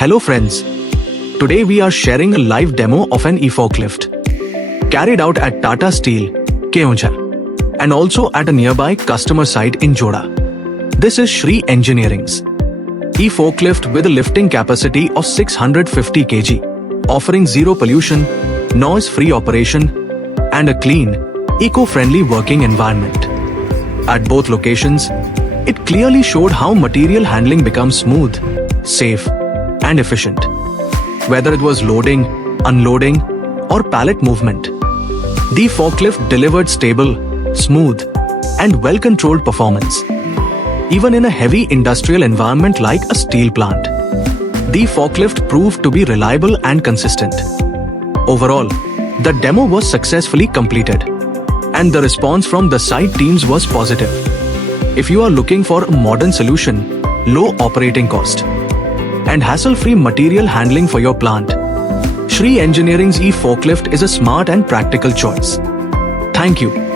Hello friends. Today we are sharing a live demo of an e-forklift carried out at Tata Steel, Keonjhar, and also at a nearby customer site in Joda. This is Shree Engineering's e-forklift with a lifting capacity of 650 kg, offering zero pollution, noise-free operation, and a clean, eco-friendly working environment. At both locations, it clearly showed how material handling becomes smooth, safe, and efficient. Whether it was loading, unloading, or pallet movement, the forklift delivered stable, smooth, and well-controlled performance. Even in a heavy industrial environment like a steel plant, the forklift proved to be reliable and consistent. Overall, the demo was successfully completed, and the response from the site teams was positive. If you are looking for a modern solution, low operating cost, and hassle-free material handling for your plant, Shree Engineering's e-forklift is a smart and practical choice. Thank you.